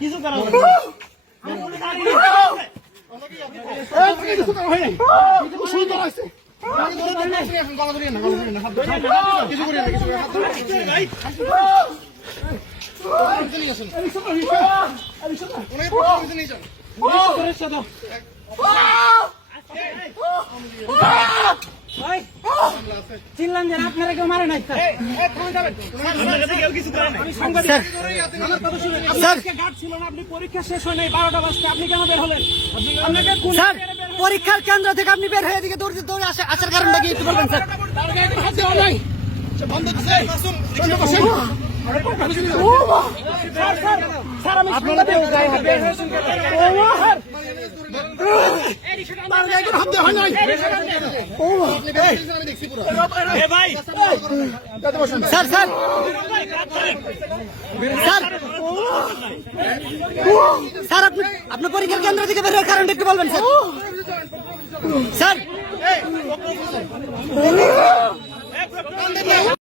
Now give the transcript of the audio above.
কিছু করা চিনলাম যে আপনারা কেউ মারে নাই ছিল না। আপনি পরীক্ষা শেষ হয় নাই 12টা বাজতে, আপনি কেন বের হলেন? স্যার পরীক্ষার কেন্দ্র থেকে আপনি বের হয়ে এদিকে দৌড়ে আসার কারণটা কি একটু বলবেন স্যার? স্যার স্যার স্যার আপনি পরীক্ষার কেন্দ্র থেকে বের হওয়ার কারণটা একটু বলবেন স্যার? স্যার